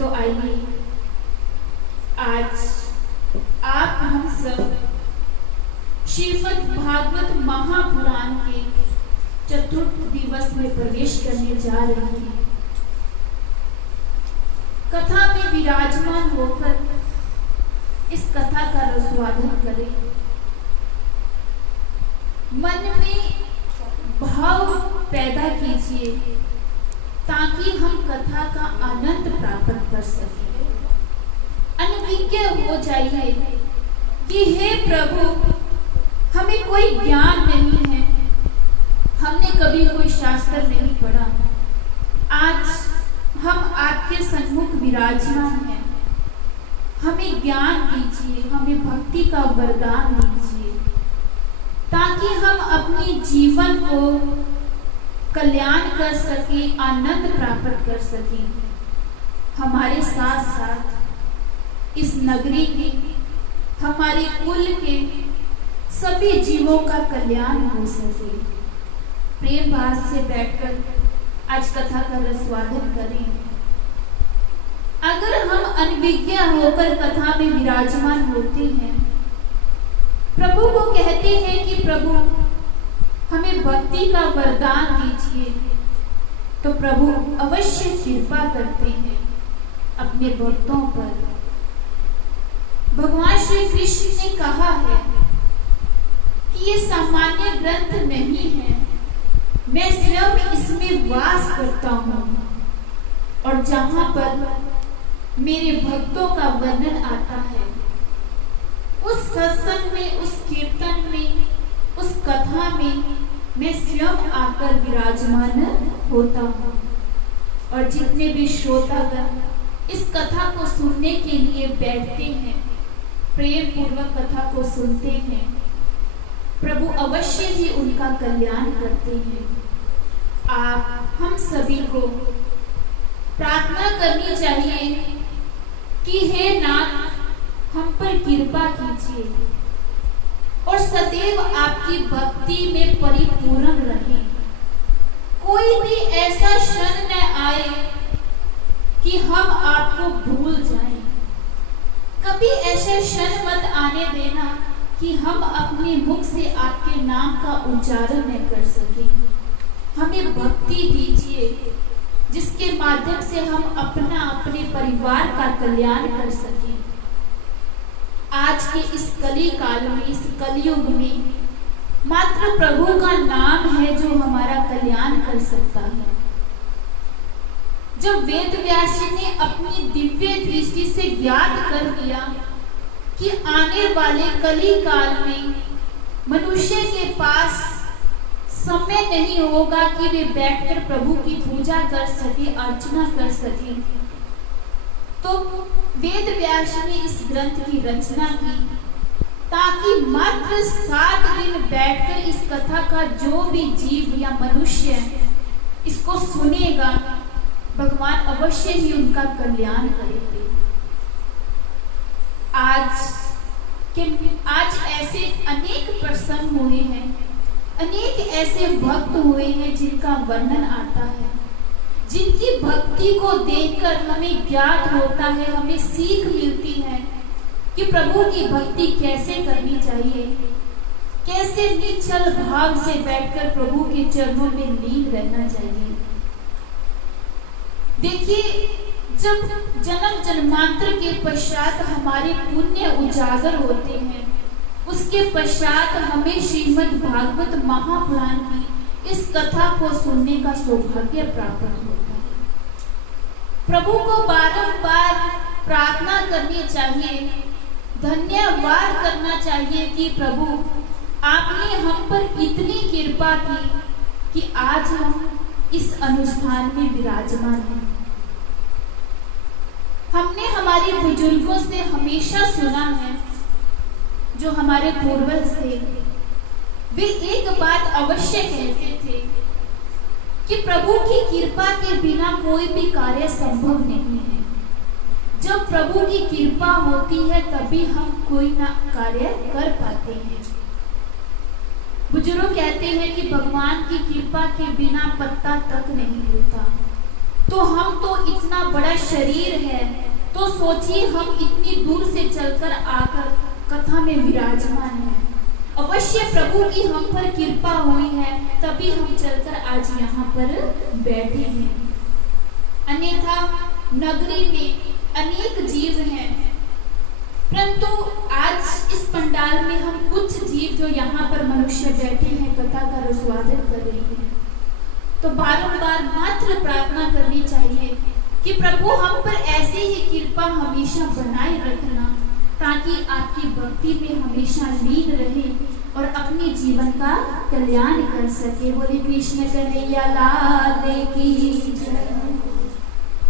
तो आइए आज आप हम सब श्रीमद् भागवत महापुराण के चतुर्थ दिवस में प्रवेश करने जा रहे हैं। कथा में विराजमान होकर इस कथा का रसवादन करें। मन में भाव पैदा कीजिए ताकि हम कथा का आनंद प्राप्त कर सकें। अनभिज्ञ हो जाइए कि हे प्रभु, हमें कोई ज्ञान नहीं है, हमने कभी कोई शास्त्र नहीं पढ़ा। आज हम आपके सन्मुख विराजमान हैं, हमें ज्ञान दीजिए, हमें भक्ति का वरदान दीजिए ताकि हम अपने जीवन को कल्याण कर सके, आनंद प्राप्त कर सके। हमारे साथ साथ इस नगरी के, हमारे कुल के सभी जीवों का कल्याण हो सके। प्रेम भाव से बैठकर आज कथा का रसवादन करें। अगर हम अनभिज्ञ होकर कथा में विराजमान होते हैं, प्रभु को कहते हैं कि प्रभु हमें भक्ति का वरदान दीजिए, तो प्रभु अवश्य कृपा करते हैं अपने भक्तों पर। भगवान श्री कृष्ण ने कहा है कि ये सामान्य ग्रंथ नहीं है, मैं स्वयं इसमें वास करता हूँ और जहां पर मेरे भक्तों का वर्णन आता है, उस सत्संग में, उस कीर्तन में, उस कथा में मैं स्वयं आकर विराजमान होता हूँ। और जितने भी श्रोतागण इस कथा को सुनने के लिए बैठते हैं, प्रेम पूर्वक कथा को सुनते हैं, प्रभु अवश्य ही उनका कल्याण करते हैं। आप हम सभी को प्रार्थना करनी चाहिए कि हे नाथ, हम पर कृपा कीजिए और सदैव आपकी भक्ति में परिपूर्ण रहें। कोई भी ऐसा क्षण न आए कि हम आपको भूल जाएं। कभी ऐसा क्षण मत आने देना कि हम अपने मुख से आपके नाम का उच्चारण न कर सकें। हमें भक्ति दीजिए जिसके माध्यम से हम अपने परिवार का कल्याण कर सकें। आज के इस कली काल में, इस कलयुग में मात्र प्रभु का नाम है जो हमारा कल्याण कर सकता है। जब वेद व्यास जी ने अपनी दिव्य दृष्टि से ज्ञात कर दिया कि आने वाले कली काल में मनुष्य के पास समय नहीं होगा कि वे बैठकर प्रभु की पूजा कर सके, अर्चना कर सके, तो वेद व्यास ने इस ग्रंथ की रचना की ताकि मात्र 7 दिन बैठकर इस कथा का जो भी जीव या मनुष्य इसको सुनेगा, भगवान अवश्य ही उनका कल्याण करेंगे। आज ऐसे अनेक प्रसंग हुए हैं, अनेक ऐसे भक्त हुए हैं जिनका वर्णन आता है, जिनकी भक्ति को देखकर हमें ज्ञात होता है, हमें सीख मिलती है कि प्रभु की भक्ति कैसे करनी चाहिए, कैसे निश्चल भाव से बैठकर प्रभु के चरणों में लीन रहना चाहिए। देखिए, जब जन्म जन्मांतर के पश्चात हमारे पुण्य उजागर होते हैं, उसके पश्चात हमें श्रीमद् भागवत महापुराण की इस कथा को सुनने का सौभाग्य प्राप्त होता है। प्रभु को बारंबार प्रार्थना करनी चाहिए, धन्यवाद करना चाहिए कि प्रभु आपने हम पर इतनी कृपा की कि आज हम इस अनुष्ठान में विराजमान हैं। हमने हमारे बुजुर्गों से हमेशा सुना है, जो हमारे पूर्वज थे, वे एक बात अवश्य कहते थे कि प्रभु की कृपा के बिना कोई भी कार्य संभव नहीं है। जब प्रभु की कृपा होती है तभी हम कोई ना कार्य कर पाते हैं। बुजुर्ग कहते हैं कि भगवान की कृपा के बिना पत्ता तक नहीं होता। तो हम तो इतना बड़ा शरीर है, तो सोचिए हम इतनी दूर से चलकर आकर कथा में विराजमान है। अवश्य प्रभु की हम पर कृपा हुई है, तभी हम चलकर आज यहाँ पर बैठे हैं। अन्यथा नगरी में अनेक जीव हैं, परंतु आज इस पंडाल में हम कुछ जीव जो यहाँ पर मनुष्य बैठे हैं कथा का रसवादन कर रहे हैं। तो बारंबार मात्र प्रार्थना करनी चाहिए कि प्रभु हम पर ऐसे ही कृपा हमेशा बनाए रखना, ताकि आपकी भक्ति में हमेशा लीन रहे और अपने जीवन का कल्याण कर सके। बोले कृष्ण कन्हैया लाल की जय।